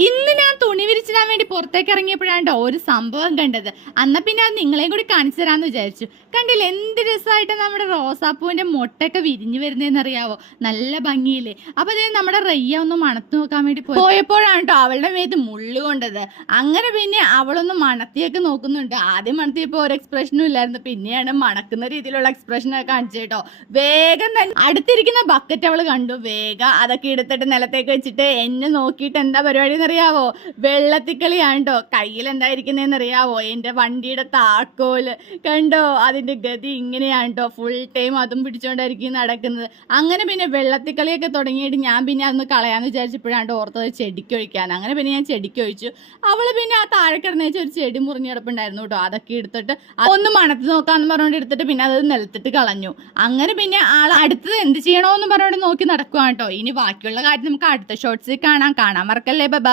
ഇന്ന് വിരിച്ചിടാൻ വേണ്ടി പുറത്തേക്ക് ഇറങ്ങിയപ്പോഴാണ്ടോ ഒരു സംഭവം കണ്ടത്. അന്നാ പിന്നെ അത് നിങ്ങളെയും കൂടി കാണിച്ചു തരാന്ന് വിചാരിച്ചു. കണ്ടില്ല എന്ത് രസമായിട്ട് നമ്മുടെ റോസാപ്പൂവിന്റെ മുട്ടൊക്കെ വിരിഞ്ഞു വരുന്നതെന്ന് അറിയാവോ നല്ല ഭംഗിയില്ലേ? അപ്പൊ അതേ നമ്മുടെ റയ്യ ഒന്ന് മണത്ത് നോക്കാൻ വേണ്ടി പോയപ്പോഴാണ് കേട്ടോ അവളുടെ മേത്ത് മുള്ളു കൊണ്ടത്. അങ്ങനെ പിന്നെ അവളൊന്ന് മണത്തിയൊക്കെ നോക്കുന്നുണ്ട്. ആദ്യം മണത്തിയപ്പോ ഒരു എക്സ്പ്രഷനും ഇല്ലായിരുന്നു. പിന്നെയാണ് മണക്കുന്ന രീതിയിലുള്ള എക്സ്പ്രഷൻ ഒക്കെ കാണിച്ചു കേട്ടോ. വേഗം തന്നെ അടുത്തിരിക്കുന്ന ബക്കറ്റ് അവൾ കണ്ടു. വേഗം അതൊക്കെ എടുത്തിട്ട് നിലത്തേക്ക് വെച്ചിട്ട് എന്നെ നോക്കിയിട്ട് എന്താ പരിപാടി എന്നറിയാവോ വെള്ളത്തിക്കളിയാണ് കേട്ടോ കയ്യിൽ എന്താ ഇരിക്കുന്നതെന്ന് അറിയാവോ എന്റെ വണ്ടിയുടെ താക്കോൽ. കണ്ടോ? അതിന്റെ ഗതി ഇങ്ങനെയാണ് കേട്ടോ ഫുൾ ടൈം അതും പിടിച്ചുകൊണ്ടായിരിക്കും നടക്കുന്നത്. അങ്ങനെ പിന്നെ വെള്ളത്തിക്കളിയൊക്കെ തുടങ്ങിയിട്ട് ഞാൻ പിന്നെ അതൊന്ന് കളയാന്ന് വിചാരിച്ചപ്പോഴാണ് ഓർത്തത് ചെടിക്ക് ഒഴിക്കാൻ. അങ്ങനെ പിന്നെ ഞാൻ ചെടിക്ക് ഒഴിച്ചു. അവൾ പിന്നെ ആ താഴെ കിടന്ന ഒരു ചെടി മുറിഞ്ഞ് കിടപ്പുണ്ടായിരുന്നു കേട്ടോ. അതൊക്കെ എടുത്തിട്ട് ഒന്ന് മണത്ത് നോക്കാന്ന് പറഞ്ഞുകൊണ്ട് എടുത്തിട്ട് പിന്നെ അത് നിലത്തിട്ട് കളഞ്ഞു. അങ്ങനെ പിന്നെ ആൾ അടുത്തത് എന്ത് ചെയ്യണോന്ന് പറഞ്ഞുകൊണ്ട് നോക്കി നടക്കുവാണ് കേട്ടോ. ഇനി ബാക്കിയുള്ള കാര്യം നമുക്ക് അടുത്ത ഷോർട്സിൽ കാണാം. കാണാൻ മറക്കല്ലേ? ബബ